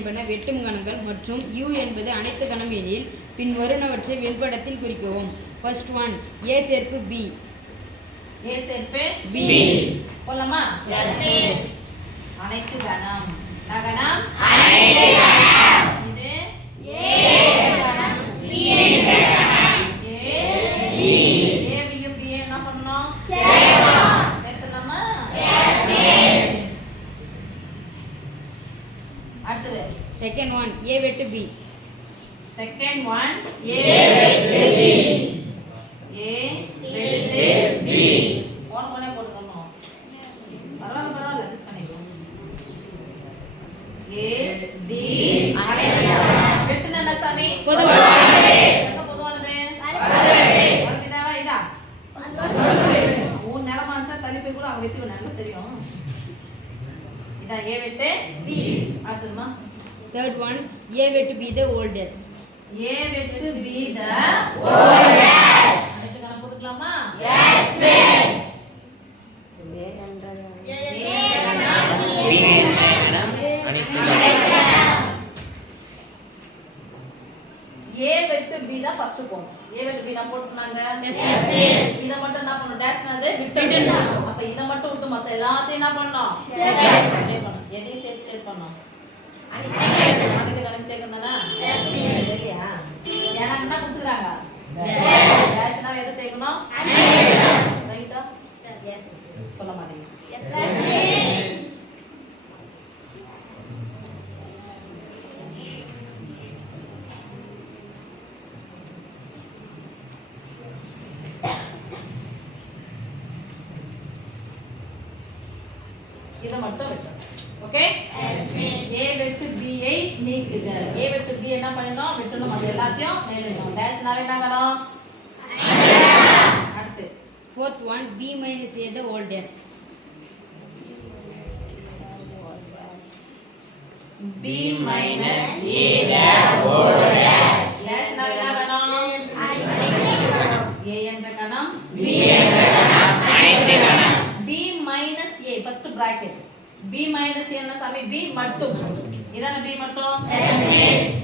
என்பன வெட்டும் கணங்கள் மற்றும் u என்பது அனைத்து கணம் எனில் பின் வருவனவற்றை வெண்படத்தில் குறிக்கவும். ஃபர்ஸ்ட் ஒன் a சேர்ப்பு b. a சேர்ப்பு b. போலாமா? அனைத்து கணம். கணம் அனைத்து கணம். இது a கணம் b கணம். a b யும் b என்ன பண்ணனும்? சேர்க்கணும். சேர்த்தலாமா? எஸ். அடுத்து செகண்ட் ஒன் a வெட்டு b. செகண்ட் ஒன் a வெட்டு b. a வெட்டு b. போனே போட்டுக்கணும். பரவாயில்ல அட்ஜஸ்ட் பண்ணிக்கலாம். a b வெட்டுனா சாமி பொதுவானது. எங்க பொதுவானது? வரவிடாவா இதா? உன் நிலமான்சா தள்ளி போய் கூட அவங்க வெட்டி நல்லா தெரியும். இதா a வெட்டு b. அடுத்துமா தேர்ட் ஒன் a வெட்டு b the oldest. a வெட்டு b the oldest. அடுத்து கணக்கு போட்டுக்கலாமா? Yes miss. a வெட்டு b தான் ஃபர்ஸ்ட் போணும். a வெட்டு b நான் போட்டுனாங்க. Yes miss. இத மட்டும் என்ன பண்ணனும்? டேஷ்னால விட்டுடணும். அப்ப இத மட்டும் விட்டு மத்த எல்லாத்தையும் என்ன பண்ணனும்? ஷேர் பண்ணனும். எதை ஷேர் பண்ணனும்? அனைத்து கணக்கு சேர்க்கணும்னா? Yes miss. சரியா? ஏன்னா என்ன கொடுத்துறாங்க? டேஷ்னா எதை சேர்க்கணும்? ரைட்டா? எஸ். சொல்ல மாட்டீங்க. Yes miss. இத மட்டும் வெட்டணும். ஓகே? S miss. a வெட்டு b ஐ நீக்குக. a வெட்டு b என்ன பண்ணனும்? வெட்டணும். அது எல்லாத்தையும் எழுதணும். டேஷ்னால என்ன பண்ணனும்? அடுத்து fourth one b minus a the oldest. b minus a the oldest. டேஷ்னால என்ன பண்ணனும்? a என்ற கணம் b என்ற கணம் அனைத்து கணம். b minus a first bracket. b minus a என்ன சாமி? b மட்டும். இதான b மட்டும்? Yes miss.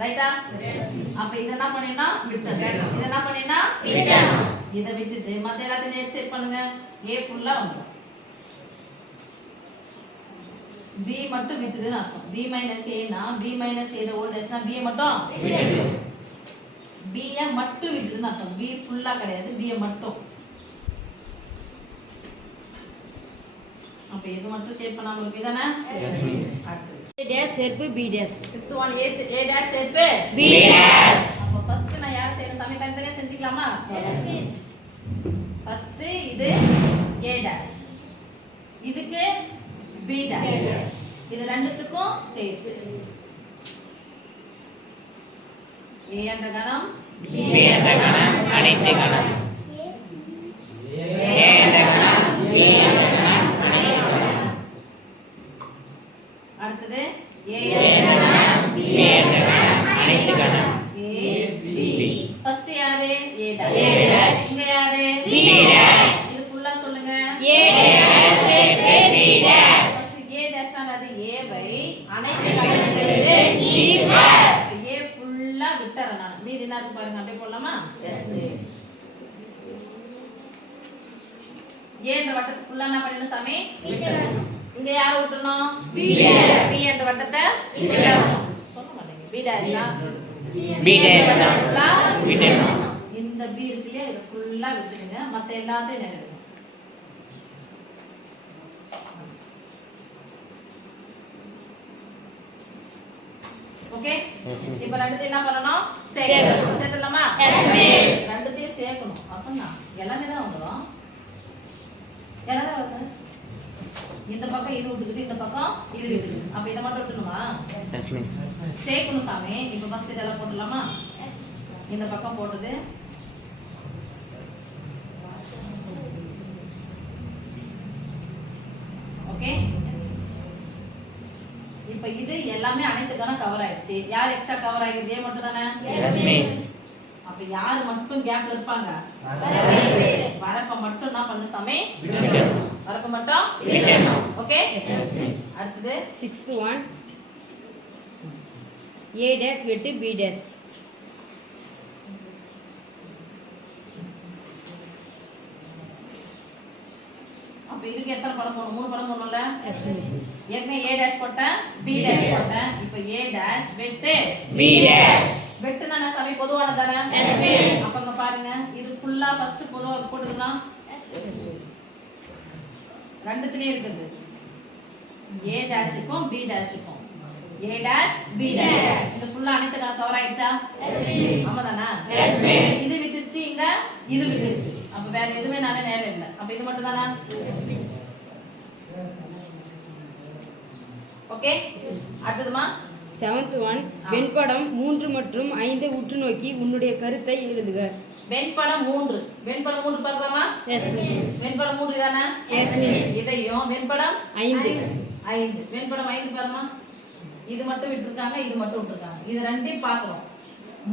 ரைட்டா? அப்ப இத என்ன பண்ணினா? விட்டுறணும். இத என்ன பண்ணினா? விட்டுறணும். இத விட்டுட்டு மத்த எல்லாத்தையும் நெட் செட் பண்ணுங்க. a ஃபுல்லா வந்துரும். b மட்டும் விட்டுதுன்னு அர்த்தம். b minus a னா b minus a the oldest னா b மட்டும் விட்டுது. b ய மட்டும் விட்டுதுன்னு அர்த்தம். b ஃபுல்லா கிடையாது. b ய மட்டும். அப்ப இது மட்டும் ஷேப் பண்ணாம இருக்கு தானே? Yes miss. a dash சேர்ப்பு b dash. Fifth one a dash சேர்ப்பு b டாஷ். அப்ப ஃபர்ஸ்ட் நான் யார் செய்யற சமயம் தனித்தனியா செஞ்சுக்கலாமா? Yes miss. ஃபர்ஸ்ட் இது a டாஷ். இதுக்கு b டாஷ். இது ரெண்டுத்துக்கும் சேர்த்து a என்ற கணம் b என்ற கணம் அனைத்து கணம். a என்ற கணம் b என்ற கணம் அனைத்து கணம். அடுத்து a என்ற கணம் b என்ற கணம் அனைத்து கணம். a b. ஃபர்ஸ்ட் யாரு? a dash. இங்க யாரு? b dash. இது ஃபுல்லா சொல்லுங்க. a டாஷ் சேர்த்து b டாஷ். ஃபர்ஸ்ட் a டாஷ்னா அது a பை அனைத்து கணத்திலிருந்து ஈக்குவல். a ஃபுல்லா விட்டறேன் நான். மீதி என்ன இருக்கு பாருங்க. அப்படியே போடலாமா? S miss. a என்ற வட்டத்தை ஃபுல்லா என்ன பண்ணணும் சாமி? விட்டறணும். இங்க யாரை விட்டறணும்? b dash. b என்ற வட்டத்தை விட்டறணும். சொல்ல மாட்டீங்க. b டாஷ்னா b டாஷ்னா விட்டறணும். இந்த b இருக்குல இத ஃபுல்லா விட்டுடுங்க. மத்த எல்லாத்தையும் நேரடிங்க. ஓகே? இப்போ ரெண்டுத்தையும் என்ன பண்ணனும்? சேர்க்கணும். சேர்த்தலாமா? Yes miss. ரெண்டுத்தையும் சேர்க்கணும். அப்பனா எல்லாமே தான் வந்துரும். எல்லாமே வருது. இந்த பக்கம் இது விட்டுக்கிட்டு இந்த பக்கம் இது விட்டுக்கிட்டு. அப்ப இத மட்டும் விட்டுணுமா? Yes miss. சேர்க்கணும் சாமி. இப்போ ஃபர்ஸ்ட் இதெல்லாம் போடலாமா? இந்த பக்கம் போடுது. ஓகே? இப்போ இது எல்லாமே அனைத்துக்கான கவர் ஆயிடுச்சு. யார் எக்ஸ்ட்ரா கவர் ஆகிருது? ஏ மட்டும் தானே? Yes miss. அப்ப யார் மட்டும் கேப்ல இருப்பாங்க? வரப்ப மட்டும் என்ன பண்ணு சாமி? வரப்ப மட்டும் விடணும். ஓகே? அடுத்து 6th one A dash வெட்டு B dash. அப்ப இதுக்கு எத்தனை படம் போடணும்? 3 படம் போடணும்ல? Yes, miss. ஏற்கனவே A dash போட்டேன், B dash போட்டேன். இப்போ A dash வெட்டு B dash. வெட்டுனா என்ன சாமி பொதுவானது தானே? Yes, miss. அப்ப இங்க பாருங்க இது ஃபுல்லா ஃபர்ஸ்ட் பொதுவா போட்டுக்கலாம். Yes, miss. ரெண்டுத்துலயே இருக்குது. A dash-க்கும் B dash-க்கும். A dash B dash. இது ஃபுல்லா அனைத்து கவர் ஆயிடுச்சா? Yes, miss. ஆமாதானா? Yes, miss. இது விட்டுச்சு இங்க இது விட்டுச்சு. அப்ப வேற எதுவுமே நானே நேரம் இல்ல. அப்ப இது மட்டும் தானா? Yes, miss. ஓகே? அடுத்ததுமா? 7th one வெண்படம் 3 மற்றும் 5 உற்று நோக்கி உன்னுடைய கருத்தை எழுதுக. வெண்படம் 3. வெண்படம் 3 பார்க்கலாமா? Yes, miss. வெண்படம் 3 தானே? Yes, miss. இதையும் வெண்படம் 5. 5. வெண்படம் 5 பாருமா. இது மட்டும் விட்டுருக்காங்க, இது மட்டும் விட்டுருக்காங்க. இது ரெண்டையும் பார்க்கணும்.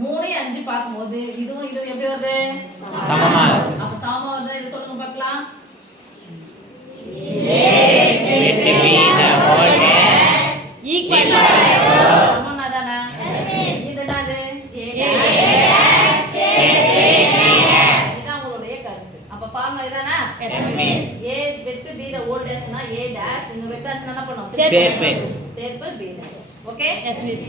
3 5 பார்க்கும்போது இதுவும் இதுவும் எப்படி வருது? சமமா இருக்கு. அப்ப சமமா வருது. இது சொல்லுங்க பார்க்கலாம். Equal. சமம்னா தானே? இது என்னது? இதுதான் உங்களுடைய கருத்து. அப்ப ஃபார்முலா இதானா? Yes, miss. A வெட்டு B த ஓல் டேஷ்னா A டேஷ் இங்க வெட்டாச்சுன்னா என்ன பண்ணும்? சேர்ப்பு. சேர்ப்பு B dash. Okay? Yes, miss.